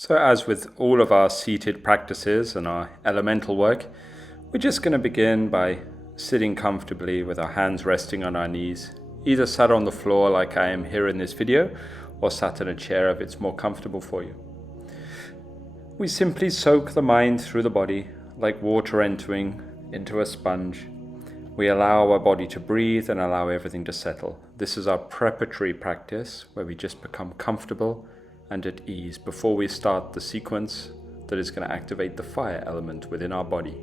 So as with all of our seated practices and our elemental work, we're just going to begin by sitting comfortably with our hands resting on our knees, either sat on the floor like I am here in this video, or sat in a chair if it's more comfortable for you. We simply soak the mind through the body like water entering into a sponge. We allow our body to breathe and allow everything to settle. This is our preparatory practice where we just become comfortable and at ease before we start the sequence that is going to activate the fire element within our body.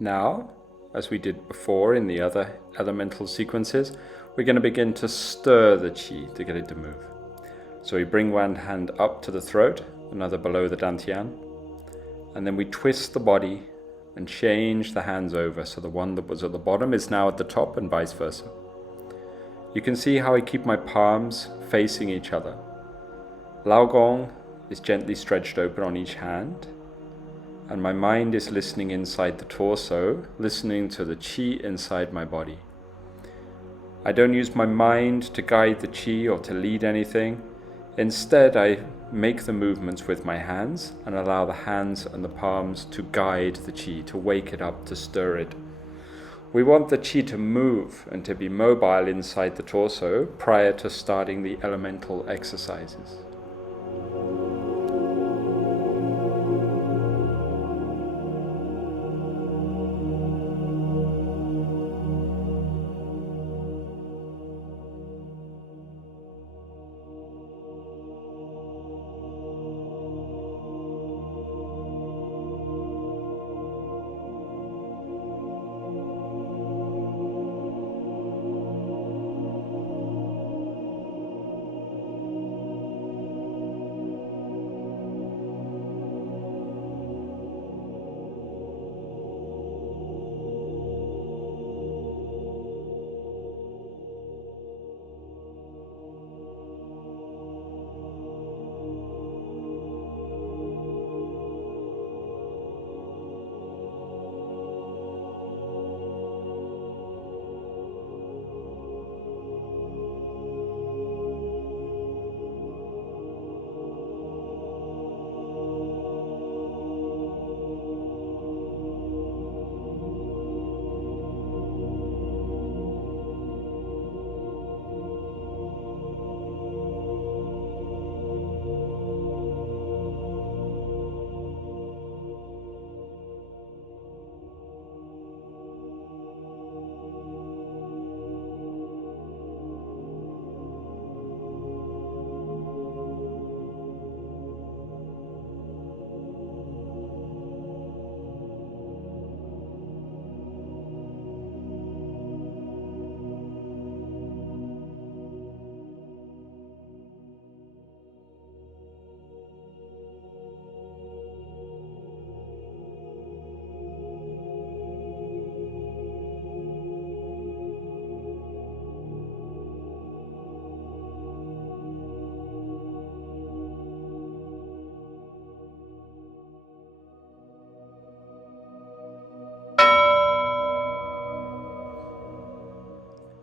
Now, as we did before in the other elemental sequences, we're going to begin to stir the qi to get it to move. So we bring one hand up to the throat, another below the dantian, and then we twist the body and change the hands over so the one that was at the bottom is now at the top and vice versa. You can see how I keep my palms facing each other. Lao Gong is gently stretched open on each hand, and my mind is listening inside the torso, listening to the qi inside my body. I don't use my mind to guide the qi or to lead anything. Instead, I make the movements with my hands and allow the hands and the palms to guide the qi, to wake it up, to stir it. We want the qi to move and to be mobile inside the torso prior to starting the elemental exercises.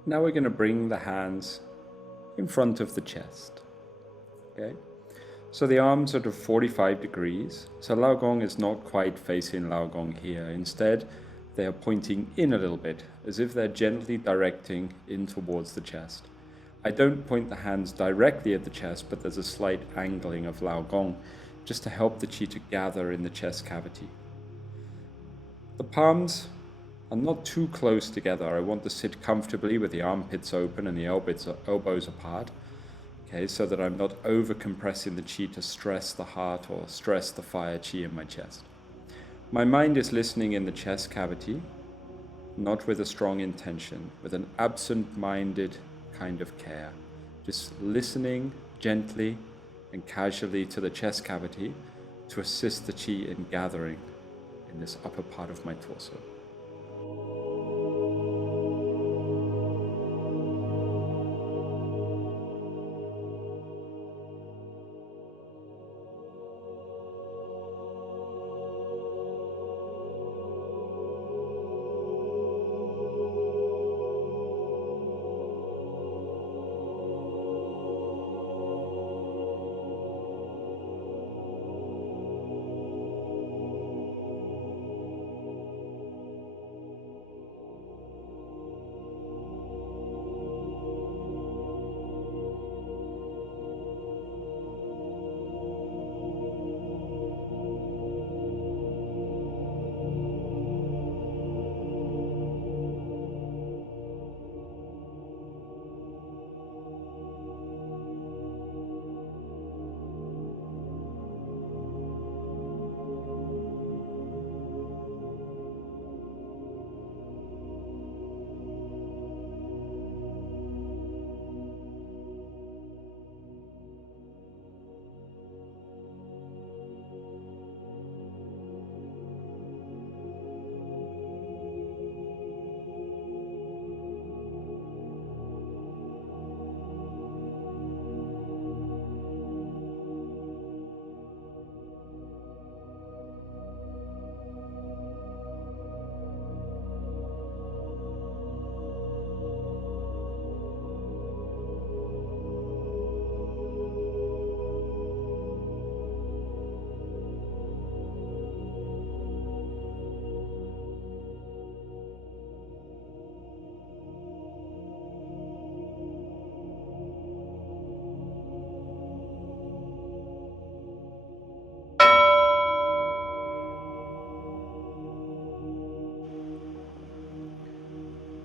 Now we're going to bring the hands in front of the chest. Okay? So the arms are at 45 degrees. So Lao Gong is not quite facing Lao Gong here. Instead, they are pointing in a little bit, as if they're gently directing in towards the chest. I don't point the hands directly at the chest, but there's a slight angling of Lao Gong, just to help the qi to gather in the chest cavity. The palms are not too close together. I want to sit comfortably with the armpits open and the elbows apart, okay, so that I'm not over compressing the qi to stress the heart or stress the fire qi in my chest. My mind is listening in the chest cavity, not with a strong intention, with an absent-minded kind of care, just listening gently and casually to the chest cavity to assist the qi in gathering in this upper part of my torso.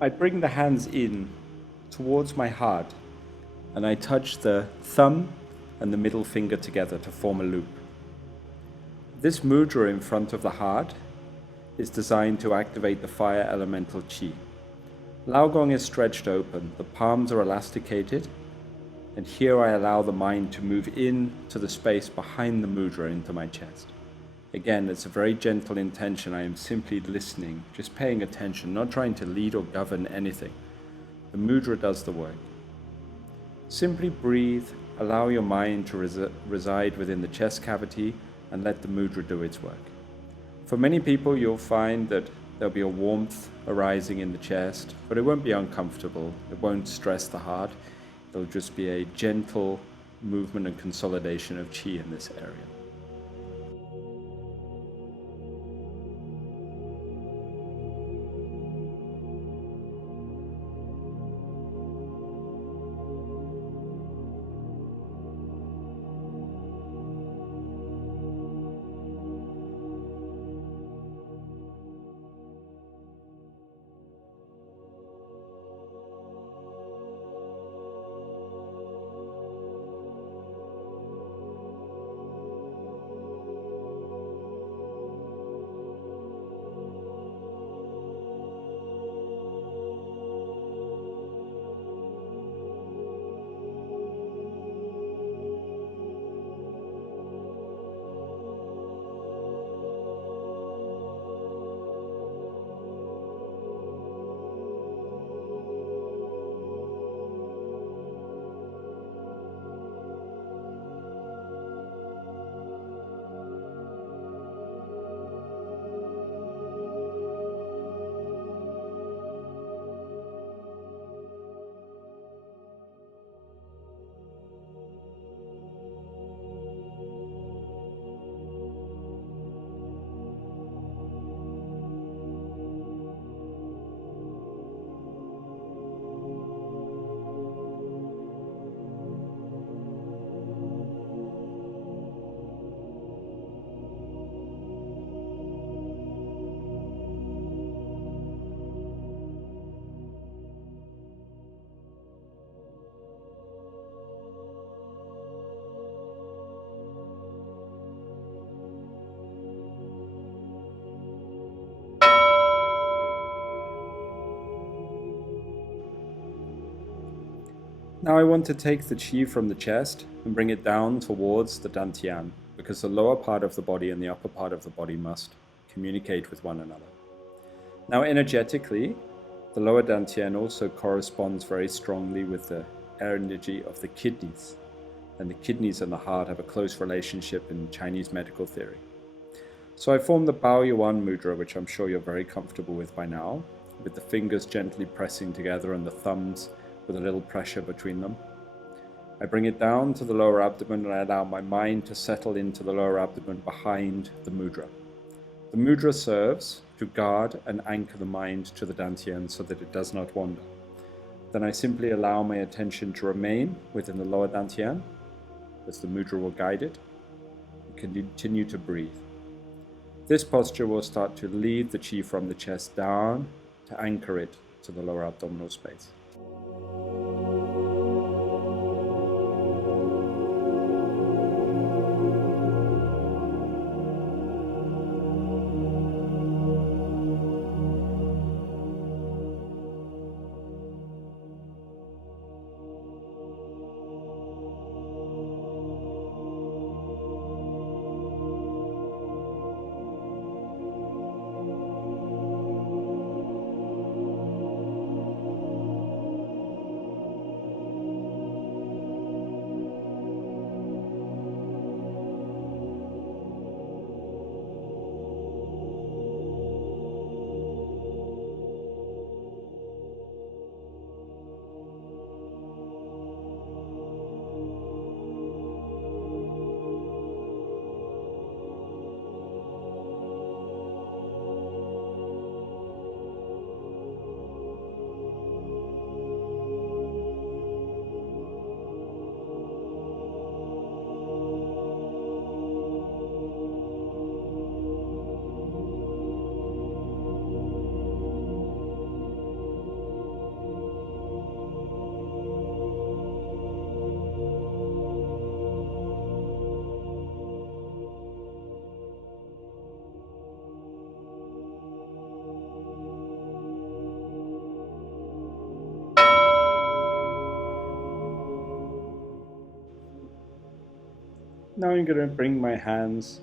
I bring the hands in towards my heart and I touch the thumb and the middle finger together to form a loop. This mudra in front of the heart is designed to activate the fire elemental qi. Lao Gong is stretched open, the palms are elasticated, and here I allow the mind to move in to the space behind the mudra into my chest. Again, it's a very gentle intention. I am simply listening, just paying attention, not trying to lead or govern anything. The mudra does the work. Simply breathe, allow your mind to reside within the chest cavity and let the mudra do its work. For many people, you'll find that there'll be a warmth arising in the chest, but it won't be uncomfortable. It won't stress the heart. It'll just be a gentle movement and consolidation of qi in this area. Now I want to take the qi from the chest and bring it down towards the dantian, because the lower part of the body and the upper part of the body must communicate with one another. Now energetically, the lower dantian also corresponds very strongly with the energy of the kidneys, and the kidneys and the heart have a close relationship in Chinese medical theory. So I form the Bao Yuan mudra, which I'm sure you're very comfortable with by now, with the fingers gently pressing together and the thumbs with a little pressure between them. I bring it down to the lower abdomen and I allow my mind to settle into the lower abdomen behind the mudra. The mudra serves to guard and anchor the mind to the dantian so that it does not wander. Then I simply allow my attention to remain within the lower dantian, as the mudra will guide it, and continue to breathe. This posture will start to lead the qi from the chest down to anchor it to the lower abdominal space. Now I'm going to bring my hands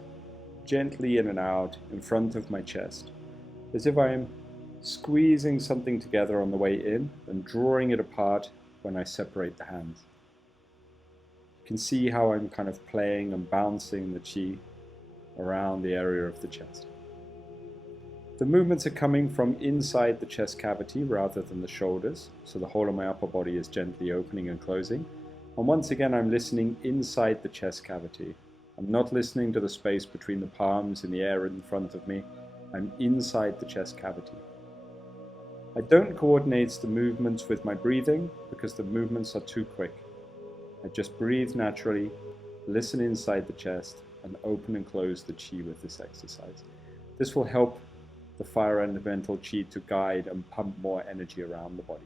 gently in and out in front of my chest, as if I'm squeezing something together on the way in and drawing it apart when I separate the hands. You can see how I'm kind of playing and bouncing the qi around the area of the chest. The movements are coming from inside the chest cavity rather than the shoulders, so the whole of my upper body is gently opening and closing. And once again, I'm listening inside the chest cavity. I'm not listening to the space between the palms in the air in front of me. I'm inside the chest cavity. I don't coordinate the movements with my breathing because the movements are too quick. I just breathe naturally, listen inside the chest, and open and close the qi with this exercise. This will help the fire elemental qi to guide and pump more energy around the body.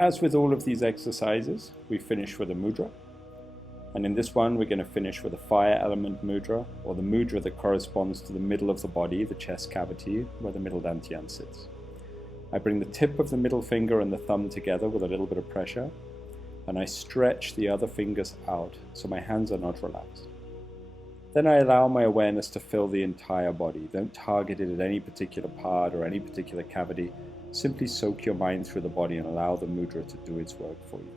As with all of these exercises, we finish with a mudra. And in this one, we're going to finish with a fire element mudra, or the mudra that corresponds to the middle of the body, the chest cavity, where the middle dantian sits. I bring the tip of the middle finger and the thumb together with a little bit of pressure, and I stretch the other fingers out so my hands are not relaxed. Then I allow my awareness to fill the entire body. Don't target it at any particular part or any particular cavity. Simply soak your mind through the body and allow the mudra to do its work for you.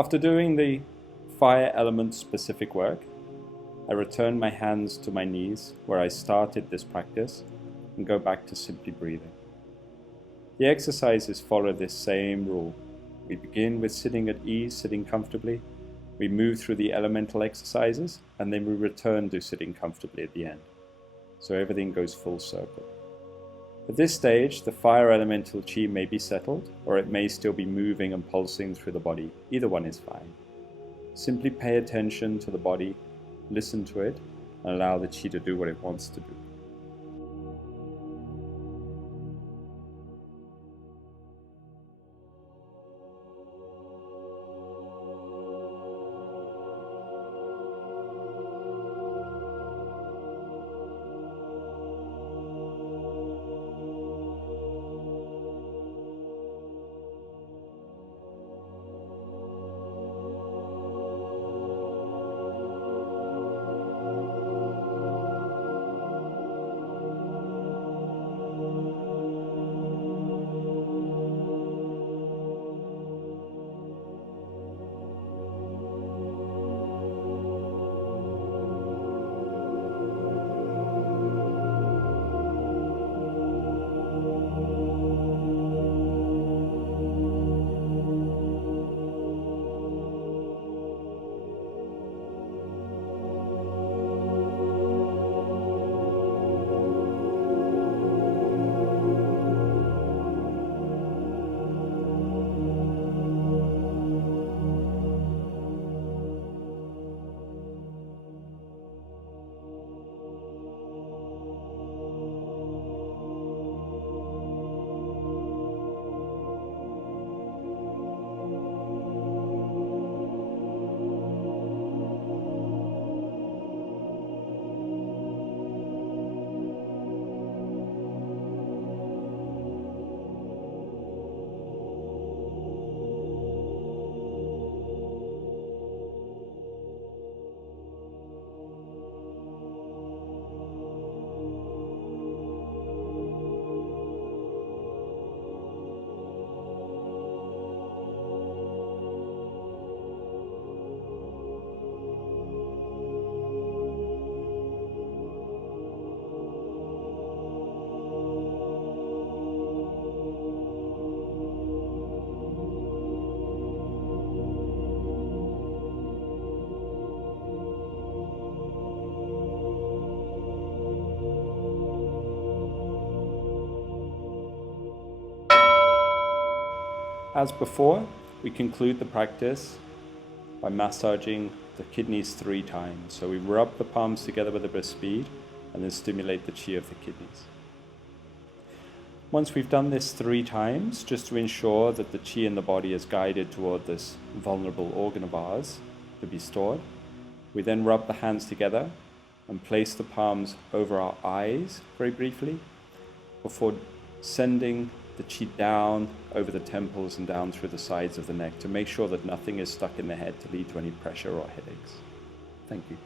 After doing the fire element specific work, I return my hands to my knees where I started this practice and go back to simply breathing. The exercises follow this same rule. We begin with sitting at ease, sitting comfortably. We move through the elemental exercises and then we return to sitting comfortably at the end. So everything goes full circle. At this stage, the fire elemental chi may be settled, or it may still be moving and pulsing through the body. Either one is fine. Simply pay attention to the body, listen to it, and allow the chi to do what it wants to do. As before, we conclude the practice by massaging the kidneys 3 times. So we rub the palms together with a bit of speed and then stimulate the qi of the kidneys. Once we've done this 3 times, just to ensure that the qi in the body is guided toward this vulnerable organ of ours to be stored, we then rub the hands together and place the palms over our eyes very briefly before sending the qi down over the temples and down through the sides of the neck to make sure that nothing is stuck in the head to lead to any pressure or headaches. Thank you.